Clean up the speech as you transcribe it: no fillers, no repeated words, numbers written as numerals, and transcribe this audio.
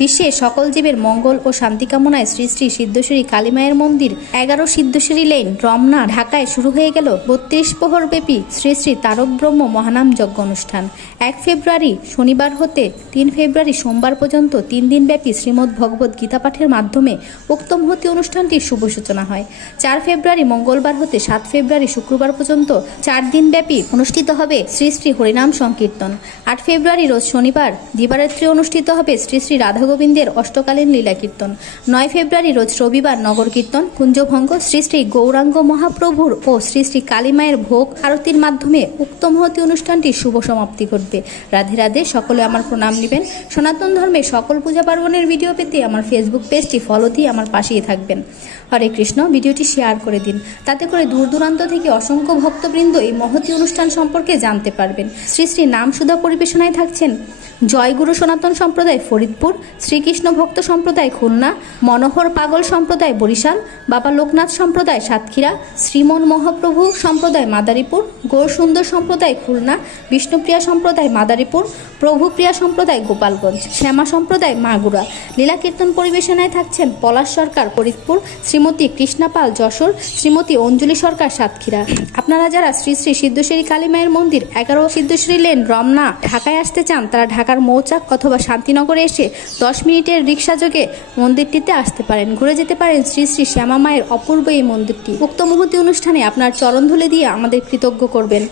বিশ্বে সকল জীবের মঙ্গল ও শান্তি কামনায় শ্রী শ্রী সিদ্ধেশ্বরী কালীমায়ের মন্দির 11 সিদ্ধেশ্বরী লেন, রমনা, ঢাকায় শুরু হয়ে গেল 32 প্রহর ব্যাপী শ্রী শ্রী তারক ব্রহ্ম মহানাম যজ্ঞ অনুষ্ঠান। 1 ফেব্রুয়ারি শনিবার হতে 3 ফেব্রুয়ারি সোমবার পর্যন্ত 3 দিন ব্যাপী শ্রীমদ্ ভগবত গীতা পাঠের মাধ্যমে উক্ত মহতী অনুষ্ঠানটির শুভ সূচনা হয়। 4 ফেব্রুয়ারি মঙ্গলবার হতে 7 ফেব্রুয়ারি শুক্রবার পর্যন্ত 4 দিন ব্যাপী অনুষ্ঠিত হবে শ্রী শ্রী হরিনাম সংকীর্তন। 8 ফেব্রুয়ারি রোজ শনিবার দিবারাত্রি অনুষ্ঠিত হবে শ্রী শ্রী রাধা গোবিন্দের অষ্টকালীন লীলা কীর্তন। 9 ফেব্রুয়ারি রোজ রবিবার নগর কীর্তন, কুঞ্জভঙ্গ, শ্রী শ্রী গৌরাঙ্গ মহাপ্রভুর ও শ্রী শ্রী কালীমায়ের ভোগ আরতির মাধ্যমে উক্ত মহতী অনুষ্ঠানটির শুভ সমাপ্তি ঘটবে। রাধে রাধে, সকলে আমার প্রণাম নেবেন। সনাতন ধর্মের সকল পূজা পার্বণের ভিডিও পেতে আমার ফেসবুক পেজটি ফলো দিয়ে আমার পাশেই থাকবেন। হরে কৃষ্ণ। ভিডিওটি শেয়ার করে দিন, তাতে করে দূর দূরান্ত থেকে অসংখ্য ভক্তবৃন্দ এই মহতী অনুষ্ঠান সম্পর্কে জানতে পারবেন। শ্রী শ্রী নাম সুধা পরিবেশনায় থাকছেন জয়গুরু সনাতন সম্প্রদায় ফরিদপুর, শ্রীকৃষ্ণ ভক্ত সম্প্রদায় খুলনা, মনোহর পাগল সম্প্রদায় বরিশাল, বাবা লোকনাথ সম্প্রদায় সাতক্ষীরা, শ্রীমন মহাপ্রভু সম্প্রদায় মাদারীপুর, গৌর সুন্দর সম্প্রদায় খুলনা, বিষ্ণুপ্রিয়া সম্প্রদায় মাদারীপুর, প্রভুপ্রিয়া সম্প্রদায় গোপালগঞ্জ, শ্যামা সম্প্রদায় মাগুরা। লীলা কীর্তন পরিবেশনায় থাকছেন পলাশ সরকার ফরিদপুর, শ্রীমতী কৃষ্ণা পাল যশোর, শ্রীমতী অঞ্জলি সরকার সাতক্ষীরা। আপনারা যারা শ্রী শ্রী সিদ্ধেশ্বরী কালীমায়ের মন্দির 11 সিদ্ধেশ্বরী লেন, রমনা, ঢাকায় আসতে চান, তারা ঢাকার মৌচাক অথবা শান্তিনগরে এসে 10 মিনিটের রিক্সা যোগে মন্দিরটিতে আসতে পারেন। ঘুরে যেতে পারেন শ্রী শ্রী শ্যামা মায়ের অপূর্ব এই মন্দিরটি। উক্ত মহতী অনুষ্ঠানে আপনার চরণ ধুলে দিয়ে আমাদের কৃতজ্ঞ করবেন।